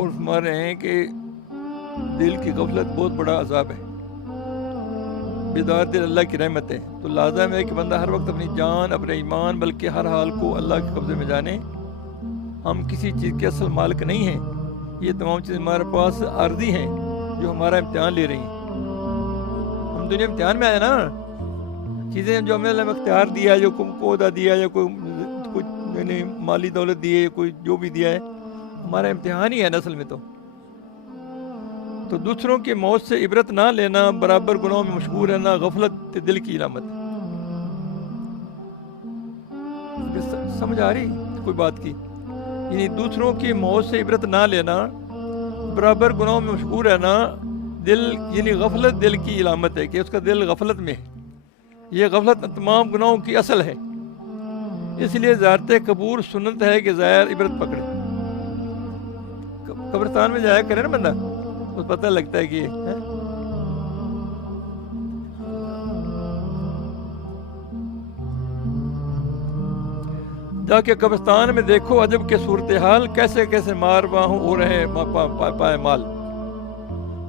اور فرما رہے ہیں کہ دل کی غفلت بہت بڑا عذاب ہے، بیدار دل اللہ کی رحمت ہے۔ تو لازم ہے کہ بندہ ہر وقت اپنی جان، اپنے ایمان، بلکہ ہر حال کو اللہ کے قبضے میں جانے۔ ہم کسی چیز کے اصل مالک نہیں ہیں، یہ تمام چیزیں ہمارے پاس عارضی ہیں جو ہمارا امتحان لے رہی ہیں۔ ہم دنیا امتحان میں آئے نا، چیزیں جو ہمیں اللہ نے اختیار دیا ہے، جو کو عہدہ دیا ہے، یا کوئی مالی دولت دی ہے، کوئی جو بھی دیا ہے، ہمارا امتحان ہی ہے اصل میں۔ تو دوسروں کی موت سے عبرت نہ لینا، برابر گناہوں میں مشغول رہنا غفلت دل کی علامت ہے۔ سمجھ آ رہی کوئی بات کی؟ یعنی دوسروں کی موت سے عبرت نہ لینا، برابر گناہوں میں مشغول رہنا دل، یعنی غفلت دل کی علامت ہے کہ اس کا دل غفلت میں ہے۔ یہ غفلت تمام گناہوں کی اصل ہے، اس لیے زیارت قبور سنت ہے کہ زائر عبرت پکڑے۔ قبرستان میں جایا کرے نا بندہ، اس پتہ لگتا ہے کہ جا کے قبرستان میں دیکھو عجب کے صورتحال، کیسے کیسے مار باہوں ہو رہے پائے مال،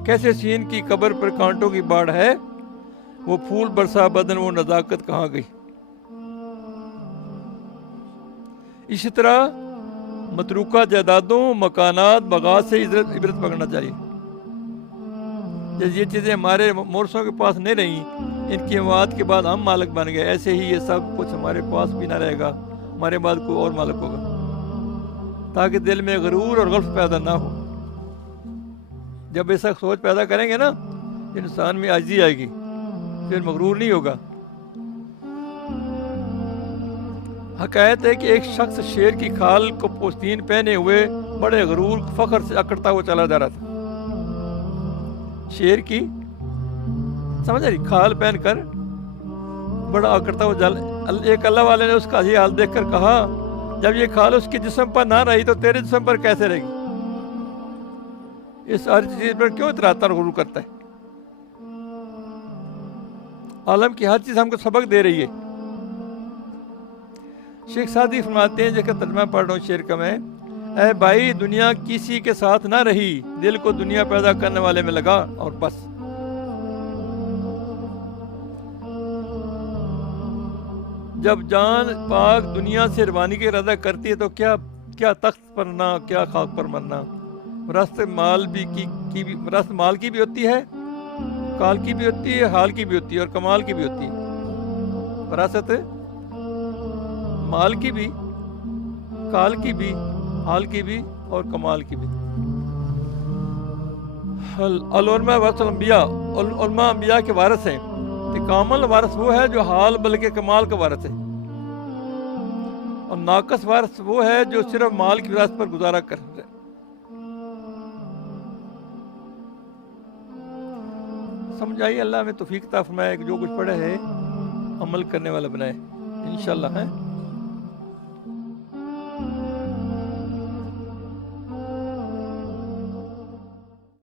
کیسے سین کی قبر پر کانٹوں کی باڑ ہے، وہ پھول برسا بدن وہ نزاکت کہاں گئی۔ اسی طرح متروکہ جائیدادوں، مکانات، باغات سے عبرت پکڑنا چاہیے۔ جیسے یہ چیزیں ہمارے مورثوں کے پاس نہیں رہیں، ان کی موت کے بعد ہم مالک بن گئے، ایسے ہی یہ سب کچھ ہمارے پاس بھی نہ رہے گا، ہمارے بعد کوئی اور مالک ہوگا، تاکہ دل میں غرور اور غلط پیدا نہ ہو۔ جب ایسا سوچ پیدا کریں گے نا، انسان میں عاجزی آئے گی، پھر مغرور نہیں ہوگا۔ حکایت ہے کہ ایک شخص شیر کی کھال کو پوستین پہنے ہوئے بڑے غرور فخر سے اکڑتا ہوا چلا جا رہا تھا۔ شیر کی سمجھ رہی کھال پہن کر بڑا اکڑتا ہوا ایک اللہ والے نے اس کا یہ حال دیکھ کر کہا، جب یہ کھال اس کے جسم پر نہ رہی تو تیرے جسم پر کیسے رہے گی؟ اس ہر چیز پر کیوں اتراتا اور غرور کرتا ہے؟ عالم کی ہر چیز ہم کو سبق دے رہی ہے۔ شیخ سعدی فرماتے ہیں، جس کا ترجمہ پڑھ رہا ہوں شعر کا میں، اے بھائی دنیا کسی کے ساتھ نہ رہی، دل کو دنیا پیدا کرنے والے میں لگا اور بس۔ جب جان پاک دنیا سے روانی کی ارادہ کرتی ہے تو کیا تخت پر نہ، کیا خاک پر مرنا۔ وراثت مال کی بھی ہوتی ہے، کال کی بھی ہوتی ہے، حال کی بھی ہوتی ہے اور کمال کی بھی ہوتی ہے۔ وراثت مال کی بھی، کال کی بھی، حال کی بھی اور کمال کی بھی۔ العلماء ورثۃ الانبیاء، علماء انبیاء کے وارث ہیں۔ کامل وارث وہ ہے جو حال بلکہ کمال کا وارث ہے، اور ناقص وارث وہ ہے جو صرف مال کی وراثت پر گزارا کر رہے۔ سمجھ آئی؟ اللہ ہمیں توفیق عطا فرمائے کہ جو کچھ پڑھے ہے عمل کرنے والا بنائے انشاءاللہ ہے۔